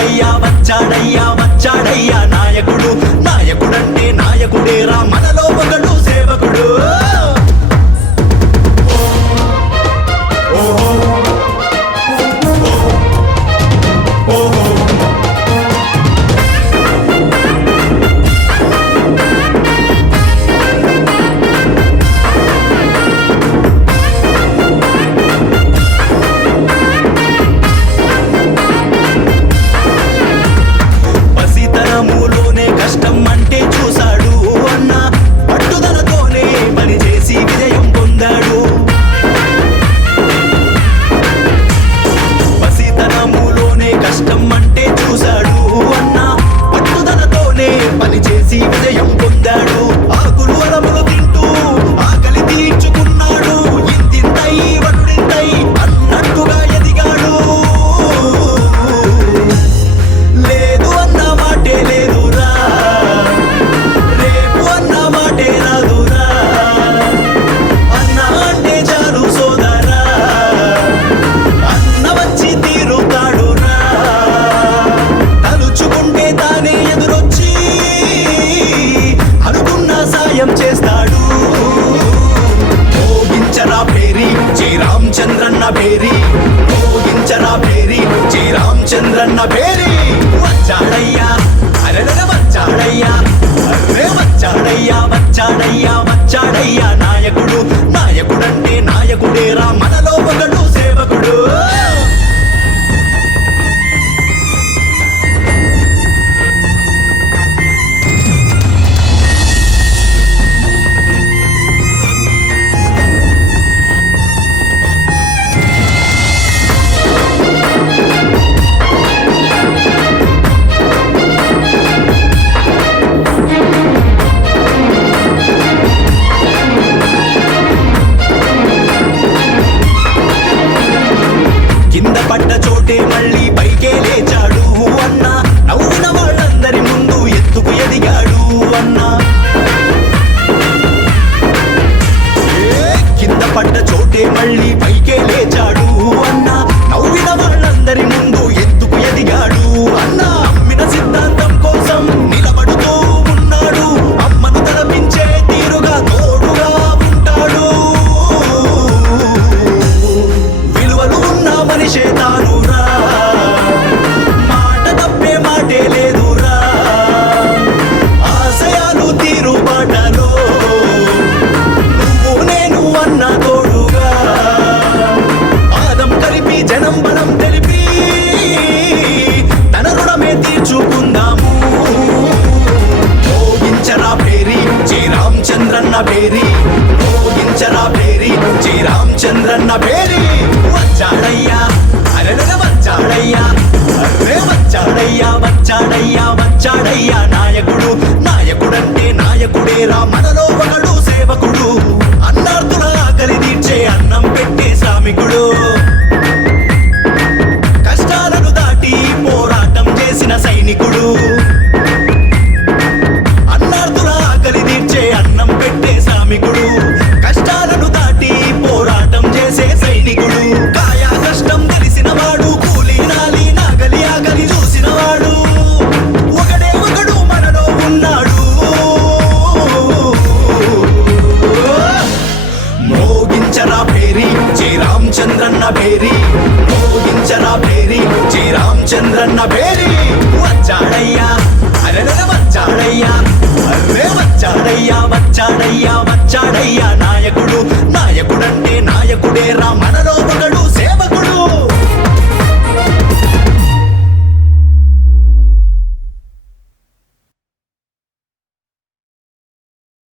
వచ్చాడయ్యా వచ్చాడయ్యా వచ్చాడయ్యా నాయకుడు నాయకుడంటే నాయకుడేరా మనలో ఒకడు సేవకుడు కష్టం అంటే చూశాడు అన్న పట్టుదలతోనే పనిచేసి విజయం పొందాడు పసితనములోనే కష్టం అంటే చూశాడు అన్న పట్టుదలతోనే పనిచేసి విజయం పొందాడు ఆకులు అరములు తింటూ ఆకలి తీర్చుకున్నాడు ఇంతింతై వడ్డింతై అన్నట్టుగా ఎదిగాడు లేదు అన్న మాటే లేదురా చేస్తాడు మోగించరా పేరి జై రామచంద్రన్న పేరి మోగించరా పేరి జై రామచంద్రన్న పేరి వచ్చాడయ్యా అరెరే వచ్చాడయ్యా అరే వచ్చాడయ్యా వచ్చాడయ్యా వచ్చాడయ్యా నాయకుడు నాయకుడంటే నాయకుడేరా మనలో ఒకడు సేవకుడు కింద పడ్డ చోటే మళ్ళీ పైకే లేచాడు అన్న నవ్విన వాళ్ళందరి ముందు ఎత్తుకు ఎదిగాడు అన్న కింద పడ్డ చోటే మళ్ళీ పైకే లేచాడు అన్న నవ్విన వాళ్ళందరి ముందు ఎత్తుకు ఎదిగాడు అన్న అమ్మిన సిద్ధాంతం కోసం నిలబడుతూ ఉన్నాడు అమ్మను తలపించే తీరుగా తోడుగా ఉంటాడు విలువలు ఉన్న మనిషే తానురా మాట తప్పే మాటే లేదురా ఆశయాలు తీరు బాటలో నువ్వు నేను అన్న తోడుగా పాదం కలిపి జనం బలం తెలిపి తన రుణమే తీర్చుకుందాము మోగించరా పేరి జై రామచంద్రన్న పేరి మోగించరా పేరి జై రామచంద్రన్న పేరి వచ్చాడయ్యా అరెరే వచ్చాడయ్యా అరే వచ్చాడయ్యా వచ్చాడయ్యా వచ్చాడయ్యా నాయకుడు నాయకుడంటే నాయకుడేరా మనలో ఒకడు సేవకుడు అన్నార్థుల ఆకలి తీర్చే అన్నం పెట్టే శ్రామికుడు కష్టాలను దాటి పోరాటం చేసిన సైనికుడు అన్నార్థుల ఆకలి తీర్చే అన్నం పెట్టే శ్రామికుడు కష్టాలను దాటి పోరాటం చేసే సైనికుడు కాయా కష్టం తెలిసిన వాడు కూలి నాలి నాగలి ఆకలి చూసిన వాడు ఒకడే ఒకడు మనలో ఉన్నాడు మోగించరా పేరి జై రామచంద్రన్న పేరి మోగించరా పేరి జై రామచంద్రన్న పేరి